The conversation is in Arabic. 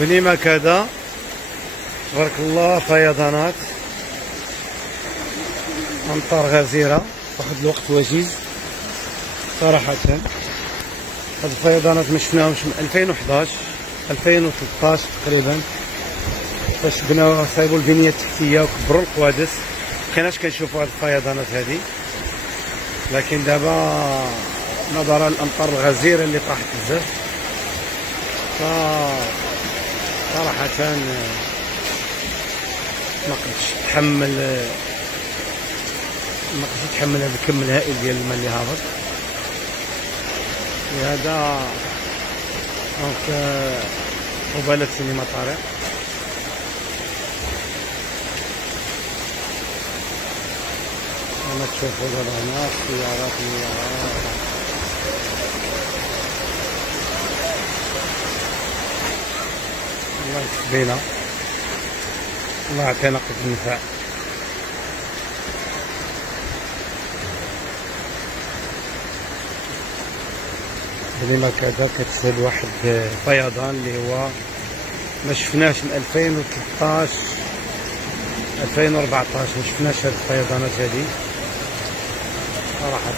بني مكادة تبارك الله، فيضانات، أمطار غزيرة واحد الوقت وجيز صراحة. هاد الفيضانات ما شفناهمش من 2011 2013 تقريبا، فاش بناو صايبوا البنية التحتية وكبروا القوادس مكناش كنشوفوا هاد الفيضانات هادي. لكن دابا نظرا للأمطار الغزيرة اللي طاحت بزاف، صراحة ما قدرتش نتحمل هذا الكم الهائل ديال الماء اللي هابط. لهذا دونك قبالة سينما طارق أنا تشوفوا دابا هنا السيارات الله يكتب بينا، الله يعطينا قد النفع. بلي مكادة كتشهد واحد فيضان اللي هو ما شفناش من 2013 2014، ما شفناش هاد الفيضانات هادي صراحة.